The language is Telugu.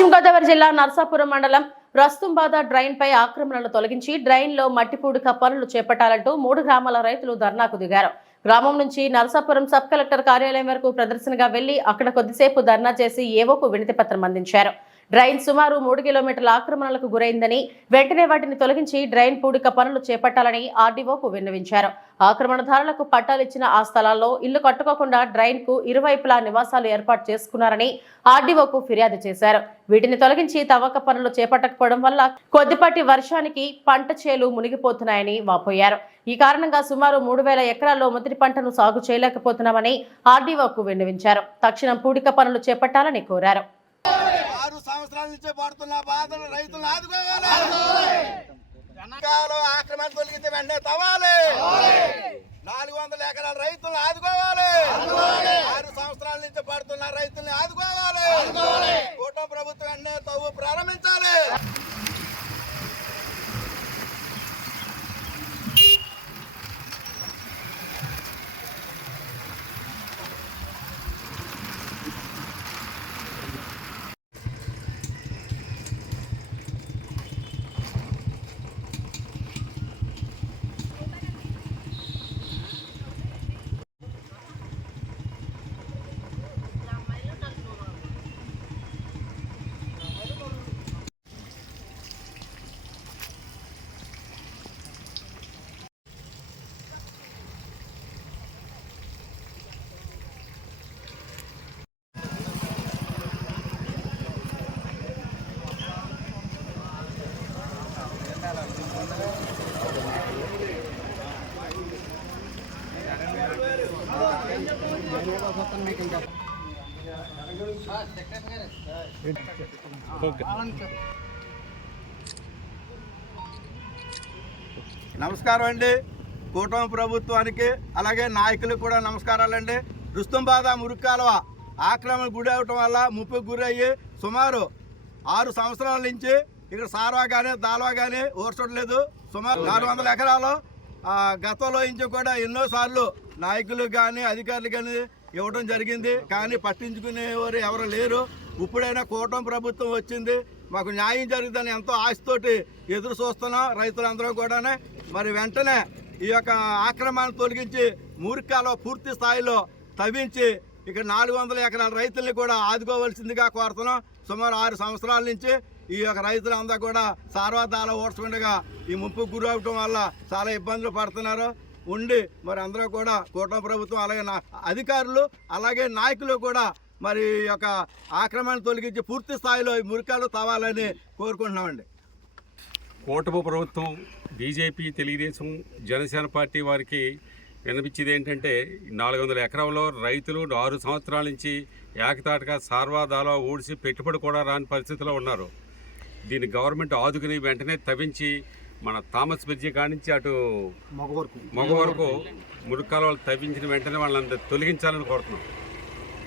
పశ్చిమ గోదావరి జిల్లా నర్సాపురం మండలం రస్తుంబాద డ్రైన్ పై ఆక్రమణలు తొలగించి డ్రైన్లో మట్టిపూడిక పనులు చేపట్టాలంటూ మూడు గ్రామాల రైతులు ధర్నాకు దిగారు. గ్రామం నుంచి నరసాపురం సబ్ కలెక్టర్ కార్యాలయం వరకు ప్రదర్శనగా వెళ్ళి అక్కడ కొద్దిసేపు ధర్నా చేసి ఏవోకు వినతి పత్రం అందించారు. డ్రైన్ సుమారు మూడు కిలోమీటర్ల ఆక్రమణలకు గురైందని వెంటనే వాటిని తొలగించి డ్రైన్ పూడిక పనులు చేపట్టాలని ఆర్డీఓకు విన్నవించారు. ఆక్రమణదారులకు పట్టాలిచ్చిన ఆ స్థలాల్లో ఇల్లు కట్టుకోకుండా డ్రైన్కు ఇరువైపులా నివాసాలు ఏర్పాటు చేసుకున్నారని ఆర్డీఓకు ఫిర్యాదు చేశారు. వీటిని తొలగించి తవ్వక పనులు చేపట్టకపోవడం వల్ల కొద్దిపాటి వర్షానికి పంట చేలు మునిగిపోతున్నాయని వాపోయారు. ఈ కారణంగా సుమారు మూడు వేల ఎకరాల్లో మొదటి పంటను సాగు చేయలేకపోతున్నామని ఆర్డీఓకు విన్నవించారు. తక్షణం పూడిక పనులు చేపట్టాలని కోరారు. ఆరు సంవత్సరాల నుంచి పడుతున్న బాధలు రైతులను ఆదుకోవాలి. జనకాలు ఆక్రమణ తొలగితే వెంటనే తవ్వాలి. నాలుగు వందల ఎకరాల రైతులను ఆదుకోవాలి. ఆరు సంవత్సరాల నుంచి పడుతున్న రైతుల్ని ఆదుకోవాలి కూటమి ప్రభుత్వం వెంటనే తవ్వు ప్రారంభించాలి నమస్కారం అండి. కూటమి ప్రభుత్వానికి అలాగే నాయకులకు కూడా నమస్కారాలండి. రుస్తుంబాద మురుక్కాలవ. ఆక్రమణ గురి అవటం వల్ల ముప్పుకు గురి అయ్యి సుమారు ఆరు సంవత్సరాల నుంచి ఇక్కడ సార్వా కానీ దాల్వా కానీ ఓర్చట్లేదు. సుమారు నాలుగు వందల ఎకరాలు గతంలో నుంచి కూడా ఎన్నోసార్లు నాయకులు కానీ అధికారులు కానీ ఇవ్వడం జరిగింది. కానీ పట్టించుకునేవారు ఎవరు లేరు. ఇప్పుడైనా కూటమి ప్రభుత్వం వచ్చింది. మాకు న్యాయం జరుగుతుందని ఎంతో ఆశతోటి ఎదురు చూస్తున్నాం రైతులందరూ కూడానే. మరి వెంటనే ఈ యొక్క ఆక్రమణ తొలగించి మూర్ఖాలో పూర్తి స్థాయిలో తవ్వించి ఇక్కడ నాలుగు వందల ఎకరాల రైతుల్ని కూడా ఆదుకోవాల్సిందిగా కోరుతున్నాం. సుమారు ఆరు సంవత్సరాల నుంచి ఈ యొక్క రైతులందరూ కూడా సార్వదాల ఓడ్చుకుండగా ఈ ముంపు గురవటం వల్ల చాలా ఇబ్బందులు పడుతున్నారు. ఉండి మరి అందరూ కూడా కూటమి ప్రభుత్వం అలాగే నా అధికారులు అలాగే నాయకులు కూడా మరి యొక్క ఆక్రమణ తొలగించి పూర్తి స్థాయిలో ఈ మురికాలు తవ్వాలని కోరుకుంటున్నామండి. కూటమి ప్రభుత్వం బీజేపీ తెలుగుదేశం జనసేన పార్టీ వారికి వినిపించేది ఏంటంటే నాలుగు వందల ఎకరాల్లో రైతులు ఆరు సంవత్సరాల నుంచి ఏకతాటగా సార్వాదాలో ఊడిసి పెట్టుబడి కూడా రాని పరిస్థితిలో ఉన్నారు. దీన్ని గవర్నమెంట్ ఆదుకుని వెంటనే తవ్వించి మన థామస్ బ్రిడ్జి కానించి అటు మగ వరకు మురుకాల వాళ్ళు తవ్వించిన వెంటనే వాళ్ళని తొలగించాలని కోరుతున్నాం.